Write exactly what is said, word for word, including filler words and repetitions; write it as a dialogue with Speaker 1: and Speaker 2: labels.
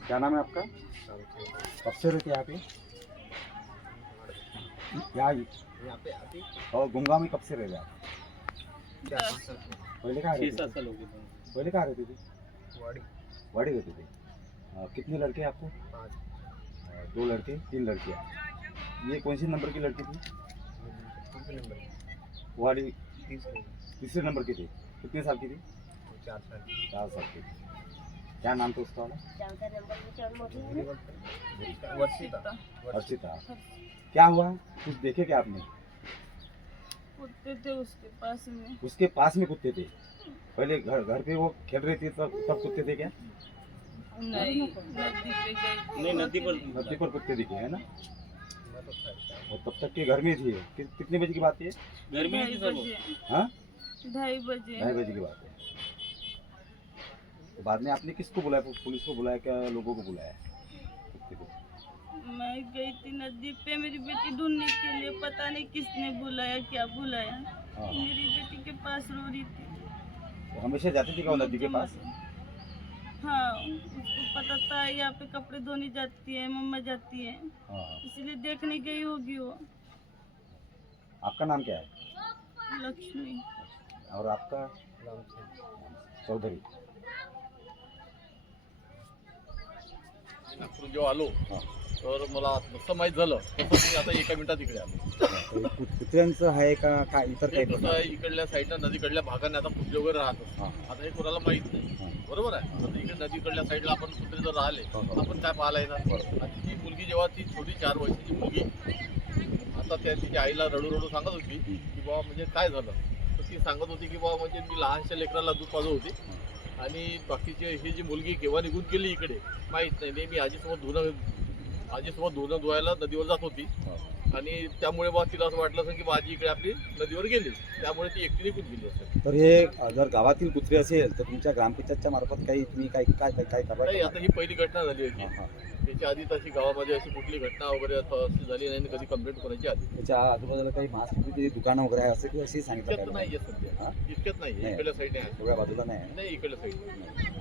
Speaker 1: क्या नाम है आपका? कब से रहते यहाँ पे? यहाँ
Speaker 2: यहाँ पे अभी
Speaker 1: और गुमगांव में कब से रह रहे आप?
Speaker 2: चार पाँच साल से
Speaker 1: पहले कहाँ
Speaker 3: छः
Speaker 1: रहते
Speaker 3: सात
Speaker 1: थे?
Speaker 3: साल हो गए थे।
Speaker 1: पहले कहाँ रहते थे?
Speaker 2: वाड़ी
Speaker 1: वाड़ी रहते थे। आ, कितने लड़के हैं आपको?
Speaker 2: पाँच
Speaker 1: आ, दो लड़के तीन लड़कियाँ। ये कौन सी नंबर की लड़की थी?
Speaker 2: तीसरे नंबर
Speaker 1: वाड़ी
Speaker 2: तीसरे
Speaker 1: तीसरे नंबर की थी। कितने साल की थी?
Speaker 2: चार साल
Speaker 1: चार साल की। क्या नाम था उसका वाला?
Speaker 2: वर्षिता
Speaker 1: अर्चिता। क्या हुआ? कुछ देखे क्या आपने?
Speaker 4: कुत्ते थे उसके पास में।
Speaker 1: उसके पास में कुत्ते थे। पहले घर घर पे वो खेल रही थी तब तब कुत्ते थे क्या?
Speaker 4: नहीं, नदी पे गई।
Speaker 3: नहीं, नदी पर
Speaker 1: नदी पर कुत्ते दिखे है ना?
Speaker 2: मैं तो था
Speaker 1: और तब तक के घर में थी। कि, कितने बजे की बात है?
Speaker 3: घर में ही
Speaker 4: ढाई
Speaker 3: थी सर वो।
Speaker 4: बजे
Speaker 1: हाँ,
Speaker 4: ढाई बजे
Speaker 1: ढाई बजे की बात है। तो बाद में आपने किसको बुलाया? पुलिस को बुलाया क्या लोगों को बुलाया? कुत्ते को।
Speaker 4: मैं गई थी नदी पे मेरी बेटी ढूंढने के लिए। पता नहीं किसने बुलाया, क्या बुलाया।
Speaker 1: हाँ।
Speaker 4: मेरी बेटी के पास रो रही थी।
Speaker 1: तो हमेशा जाती थी क्या वो नदी के पास?
Speaker 4: हाँ, उसको पता था यहाँ पे कपड़े धोने जाती है, मम्मा जाती है,
Speaker 1: हाँ।
Speaker 4: इसलिए देखने गई होगी वो।
Speaker 1: आपका नाम क्या है?
Speaker 4: लक्ष्मी।
Speaker 1: और आपका?
Speaker 2: राम से
Speaker 1: चौधरी।
Speaker 5: नागपूर जेव्हा आलो
Speaker 1: हां.
Speaker 5: तर मला असं माहीत झालं तसं मी आता एका मिनिटात इकडे आलो.
Speaker 1: तर कु- कुत्र्यांचं आहे का काय इतर
Speaker 5: ते
Speaker 1: काही
Speaker 5: कसं आहे इकडल्या साईडला नदीकडल्या भागाने आता कुत्रे वगैरे राहतात.
Speaker 1: हां.
Speaker 5: आता हे कोणाला माहित नाही,
Speaker 1: हां.
Speaker 5: बरोबर आहे. आता इकडे नदीकडल्या साईडला आपण कुत्रे जर राहिले
Speaker 1: हो, हो.
Speaker 5: आपण काय पाहायला येणार. आणि ती मुलगी जेव्हा ती छोटी चार वर्षाची मुलगी आता त्या तिच्या आईला रडू रडू सांगत होती की बाबा म्हणजे काय झालं, तर ती सांगत होती की बाबा म्हणजे मी लहानशा लेकराला दूध पाजत होती आणि बाकीचे ही जी मुलगी केव्हा निघून गेली इकडे माहीत नाही. नेहमी आजीसोबत धुणं आजीसोबत धुणं धुवायला नदीवर जात होती आणि त्यामुळे बा तिला असं वाटलं असेल की बा आजी इकडे आपली नदीवर गेली, त्यामुळे ती एकटी निघून गेली असेल.
Speaker 1: तर हे जर गावातील कुत्रे असेल तर तुमच्या ग्रामपंचायतच्या मार्फत काही तुम्ही काय काय काय काय
Speaker 5: नाही,
Speaker 1: कारवाई
Speaker 5: आता ही पहिली घटना झाली होती.
Speaker 1: हां, हां.
Speaker 5: त्याच्या आधी तशी गावामध्ये अशी कुठली घटना वगैरे असं अशी झाली नाही आणि कधी कंप्लेंट करायची आधी.
Speaker 1: त्याच्या आजूबाजूला काही मांसविक्रीची दुकानं वगैरे आहे असं की अशी सांगितलं
Speaker 5: इतक्यात
Speaker 1: काय?
Speaker 5: नाहीये सध्या,
Speaker 1: हां?
Speaker 5: इतक्यात नाहीये.
Speaker 1: नाही.
Speaker 5: इकडल्या साईडने आहे.
Speaker 1: सगळ्या बाजूला नाही आहे.
Speaker 5: नाही, इकडल्या साईडने